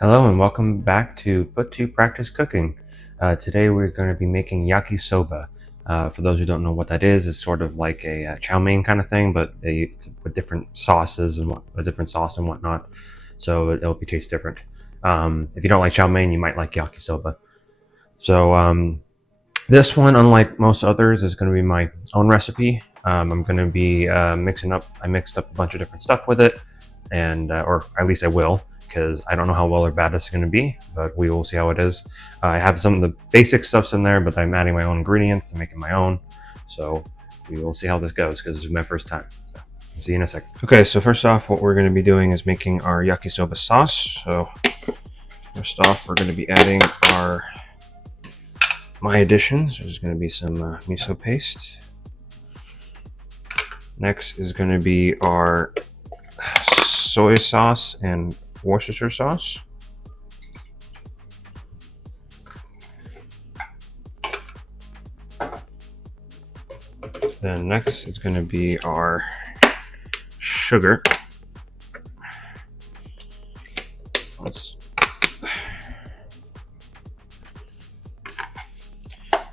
Hello and welcome back to Put to Practice Cooking. Today we're going to be making yakisoba. For those who don't know what that is, it's sort of like a chow mein kind of thing, but with different sauces and a different sauce and whatnot. So it'll taste different. If you don't like chow mein, you might like yakisoba. So this one, unlike most others, is going to be my own recipe. I'm going to be I mixed up a bunch of different stuff with it, and or at least I will, because I don't know how well or bad this is going to be, but we will see how it is. I have some of the basic stuffs in there, but I'm adding my own ingredients to make it my own. So we will see how this goes, because this is my first time. So I'll see you in a second. Okay, so first off, what we're going to be doing is making our yakisoba sauce. So first off, we're going to be adding my additions. There's going to be some miso paste. Next is going to be our soy sauce and Worcestershire sauce. Then next is going to be our sugar.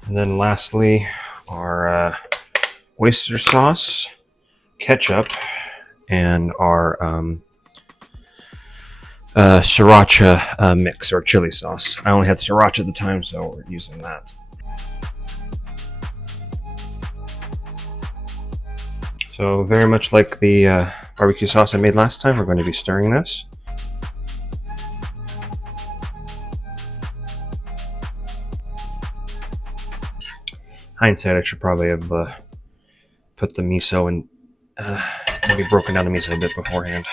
And then lastly, our oyster sauce, ketchup, and our sriracha mix or chili sauce. I only had sriracha at the time, so we're using that. So very much like the barbecue sauce I made last time, we're going to be stirring this. Hindsight, I should probably have put the miso and maybe broken down the miso a bit beforehand,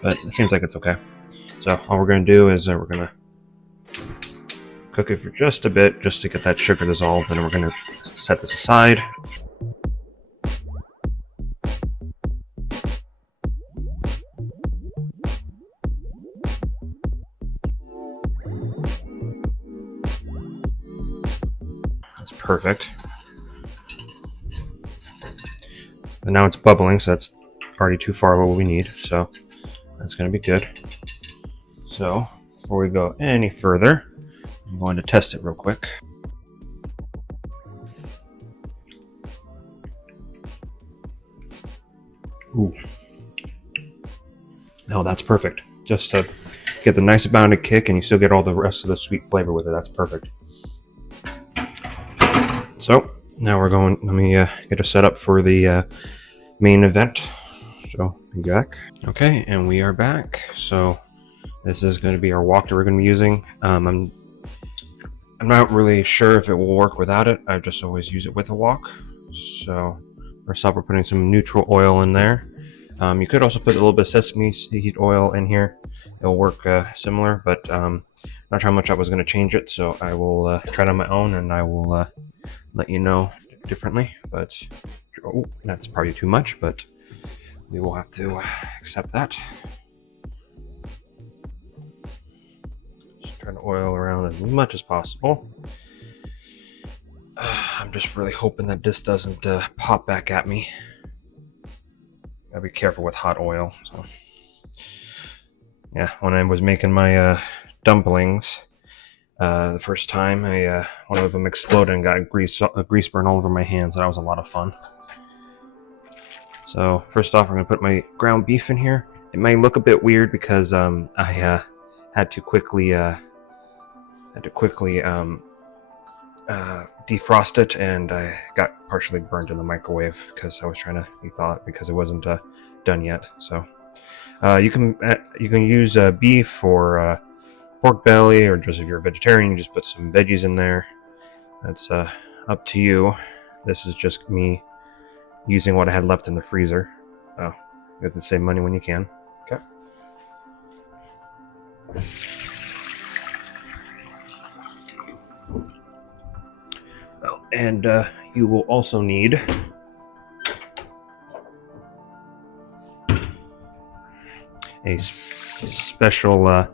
but it seems like it's okay. So all we're going to do is we're going to cook it for just a bit, just to get that sugar dissolved, and then we're going to set this aside. That's perfect. And now it's bubbling, so that's already too far what we need, so that's going to be good. So before we go any further, I'm going to test it real quick. Ooh. No, that's perfect. Just to get the nice amount of kick, and you still get all the rest of the sweet flavor with it. That's perfect. So now we're going, let me get us set up for the main event. So be back. Okay, and we are back. So this is going to be our wok that we're going to be using. I'm not really sure if it will work without it. I just always use it with a wok. So first off, we're putting some neutral oil in there. You could also put a little bit of sesame seed oil in here. It'll work similar, but not sure how much I was going to change it, so I will try it on my own, and I will let you know differently. But oh, that's probably too much, but we will have to accept that. Just try to oil around as much as possible. I'm just really hoping that this doesn't pop back at me. Gotta be careful with hot oil. So yeah, when I was making my dumplings the first time, one of them exploded and got grease burn all over my hands. That was a lot of fun. So first off, I'm gonna put my ground beef in here. It may look a bit weird because I had to quickly defrost it, and I got partially burned in the microwave because I was trying to thaw it because it wasn't done yet. So you can use beef or pork belly, or just if you're a vegetarian, you just put some veggies in there. That's up to you. This is just me using what I had left in the freezer. Oh, you have to save money when you can. Okay. Oh, and you will also need a special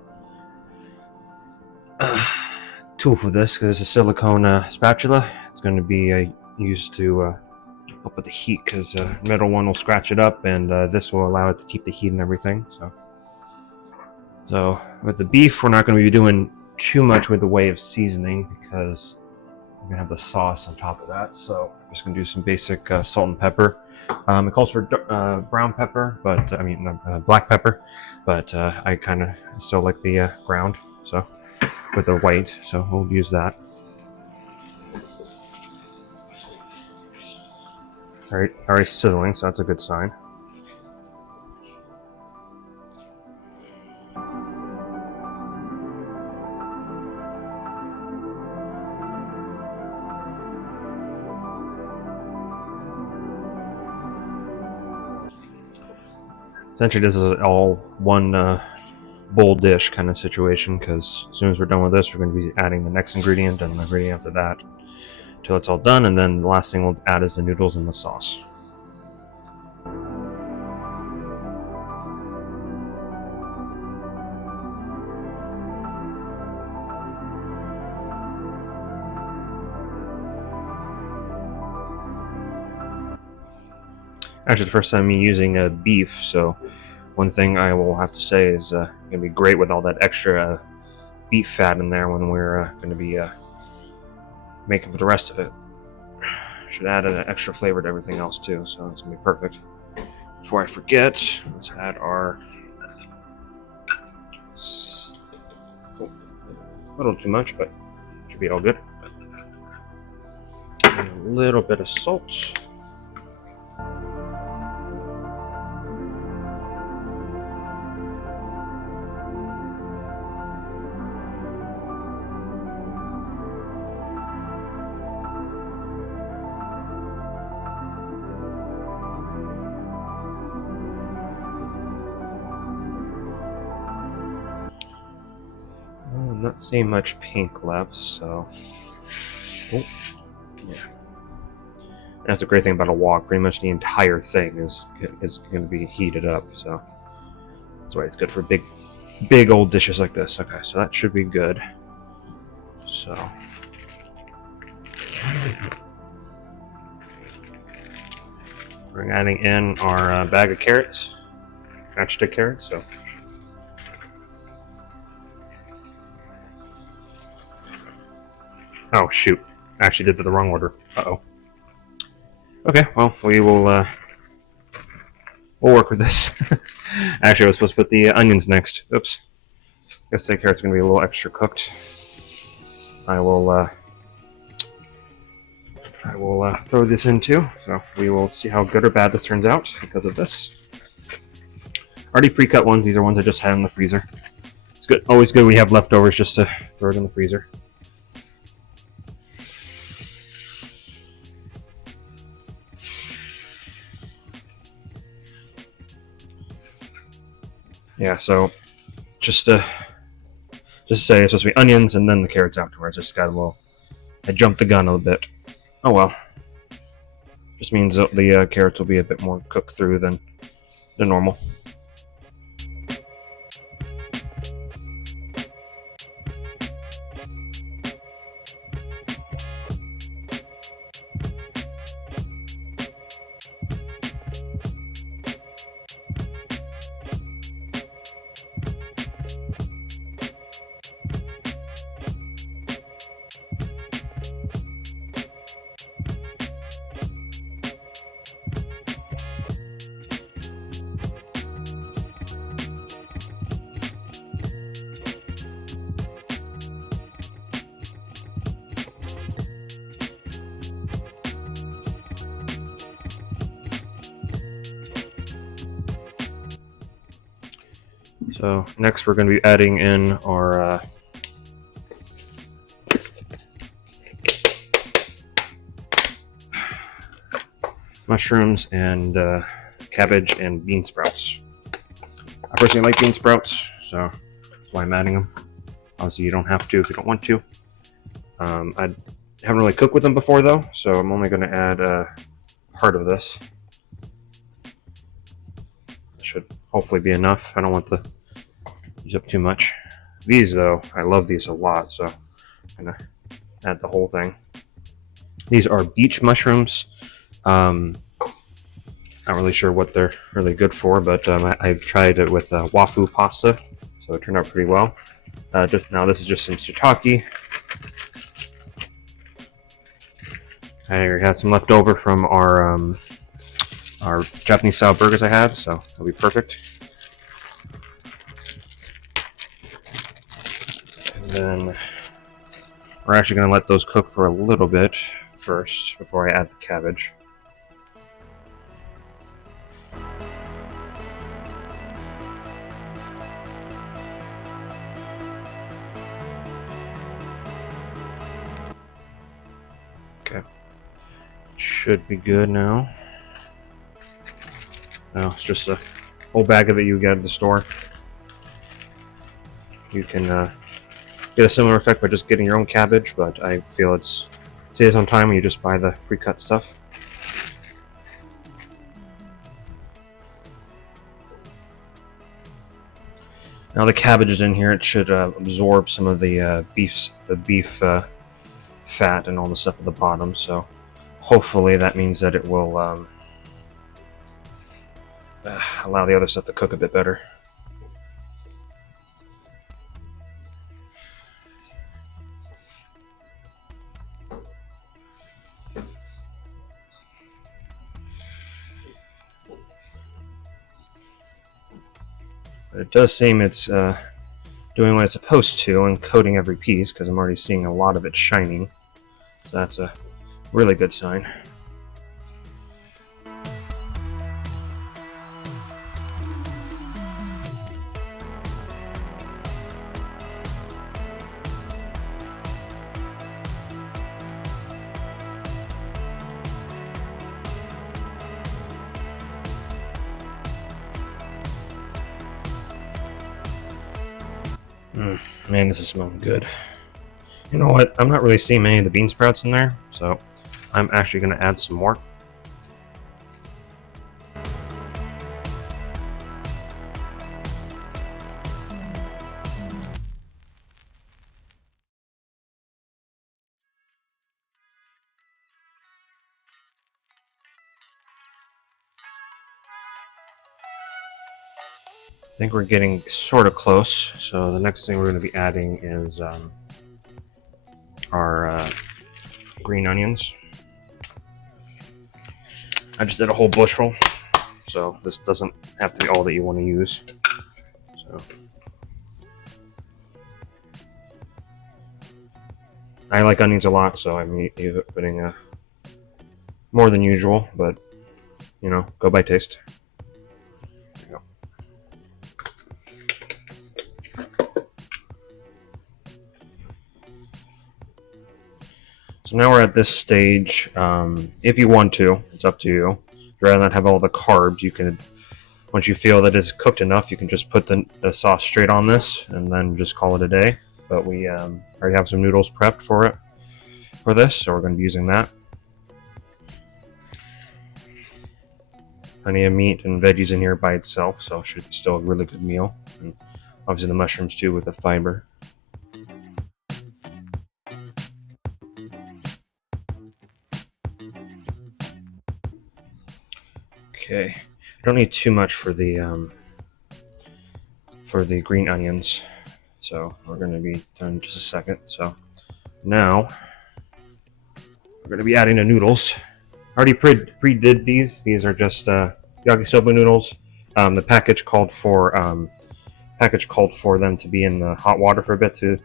tool for this, because it's a silicone spatula. It's going to be used to help with the heat, because metal one will scratch it up, and this will allow it to keep the heat and everything. So with the beef, we're not going to be doing too much with the way of seasoning because we're going to have the sauce on top of that. So I'm just going to do some basic salt and pepper. It calls for brown pepper, but I mean black pepper, but I kind of still like the ground, so with the white, so we'll use that. Already sizzling, so that's a good sign. Essentially, this is all one bowl dish kind of situation, because as soon as we're done with this, we're going to be adding the next ingredient and the ingredient after that until it's all done, and then the last thing we'll add is the noodles and the sauce. Actually, the first time me using beef, so one thing I will have to say is going to be great with all that extra beef fat in there when we're going to be making for the rest of it. Should add an extra flavor to everything else too, so it's going to be perfect. Before I forget, let's add our... Oh, a little too much, but should be all good. And a little bit of salt. I'm not seeing much pink left, so... Oh, yeah. That's a great thing about a wok. Pretty much the entire thing is going to be heated up, so that's why it's good for big old dishes like this. Okay, so that should be good. So we're adding in our bag of carrots, matchstick carrots. So oh shoot, I actually did it the wrong order. Uh-oh. Okay, well, we'll work with this. Actually, I was supposed to put the onions next. Oops. Guess the carrot's gonna be a little extra cooked. I will throw this in too. So we will see how good or bad this turns out because of this. Already pre-cut ones. These are ones I just had in the freezer. It's good. Always good when you have leftovers just to throw it in the freezer. Yeah, so just to say it's supposed to be onions and then the carrots afterwards. I jumped the gun a little bit. Oh well. Just means that the carrots will be a bit more cooked through than normal. So next we're going to be adding in our mushrooms and cabbage and bean sprouts. I personally like bean sprouts, so that's why I'm adding them. Obviously you don't have to if you don't want to. I haven't really cooked with them before though, so I'm only going to add part of this. That should hopefully be enough. I don't want to use up too much. These though, I love these a lot, so I'm going to add the whole thing. These are beech mushrooms. Not really sure what they're really good for, but I've tried it with wafu pasta, so it turned out pretty well. Just now, this is just some shiitake. I had some left over from our Japanese style burgers I had, so that'll be perfect. And then we're actually going to let those cook for a little bit first before I add the cabbage. Okay, should be good now. Now it's just a whole bag of it you get at the store. You can get a similar effect by just getting your own cabbage, but I feel it saves on time when you just buy the pre-cut stuff. Now the cabbage is in here, it should absorb some of the beef fat and all the stuff at the bottom, so hopefully that means that it will allow the other stuff to cook a bit better. But it does seem it's doing what it's supposed to and coating every piece, because I'm already seeing a lot of it shining. So that's a really good sign. Man, this is smelling good. You know what? I'm not really seeing many of the bean sprouts in there, so I'm actually going to add some more. I think we're getting sort of close, so the next thing we're going to be adding is our green onions. I just did a whole bushel, so this doesn't have to be all that you want to use. So I like onions a lot, so I'm putting more than usual, but you know, go by taste. So now we're at this stage. If you want to, it's up to you. Rather than have all the carbs, you can, once you feel that it's cooked enough, you can just put the sauce straight on this and then just call it a day. But we already have some noodles prepped for this, so we're going to be using that. Plenty of meat and veggies in here by itself, so it should be still a really good meal. And obviously the mushrooms too with the fiber. Okay, I don't need too much for the green onions, so we're going to be done in just a second. So now we're going to be adding the noodles. I already pre-did these. These are just yakisoba noodles. The package called for them to be in the hot water for a bit to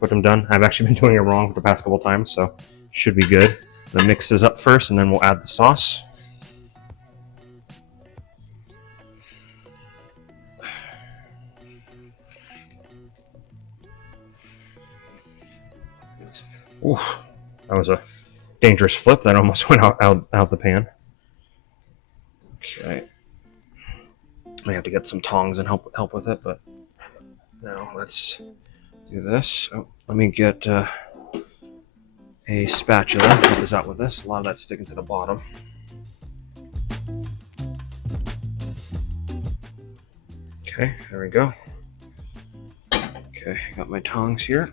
put them done. I've actually been doing it wrong the past couple times, so should be good. The mix is up first, and then we'll add the sauce. Ooh, that was a dangerous flip. That almost went out the pan. Okay, I have to get some tongs and help with it, but now let's do this. Oh, let me get a spatula to help us out with this. A lot of that's sticking to the bottom. Okay, there we go. Okay, I got my tongs here.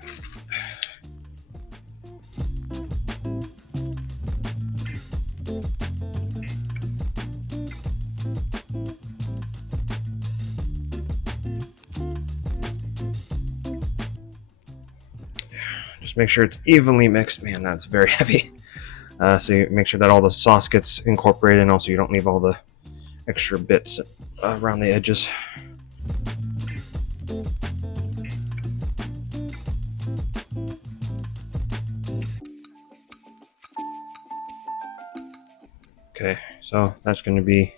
Just make sure it's evenly mixed. Man, that's very heavy. So you make sure that all the sauce gets incorporated, and also you don't leave all the extra bits around the edges. Okay, so that's going to be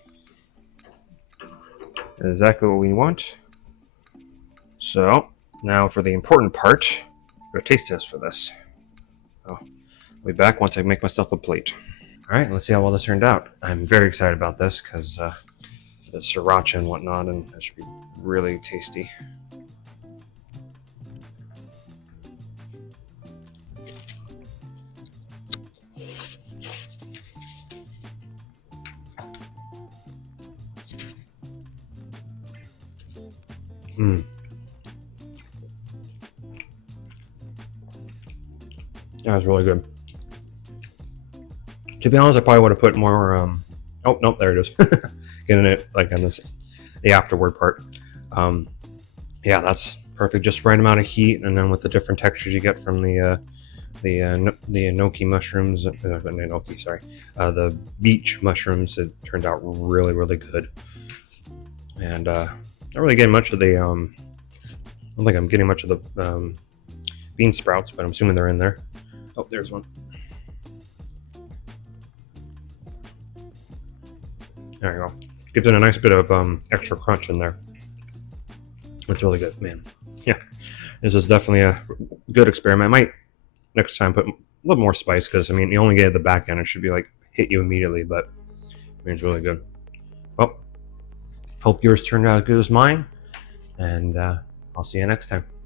exactly what we want. So now for the important part, we're going to taste test for this. So I'll be back once I make myself a plate. All right, let's see how well this turned out. I'm very excited about this because the sriracha and whatnot, and that should be really tasty. That was really good. To be honest, I probably would have put more. Oh nope, there it is. Getting it like on this, the afterward part. Yeah, that's perfect. Just right amount of heat, and then with the different textures you get from the enoki mushrooms, the beech mushrooms, it turned out really, really good. And not really getting much of the. I don't think I'm getting much of the bean sprouts, but I'm assuming they're in there. Oh, there's one. There you go. Gives it a nice bit of extra crunch in there. It's really good, man. Yeah, this is definitely a good experiment. I might next time put a little more spice because I mean, you only get the back end. It should be like hit you immediately, but I mean, it's really good. Well, hope yours turned out as good as mine, and I'll see you next time.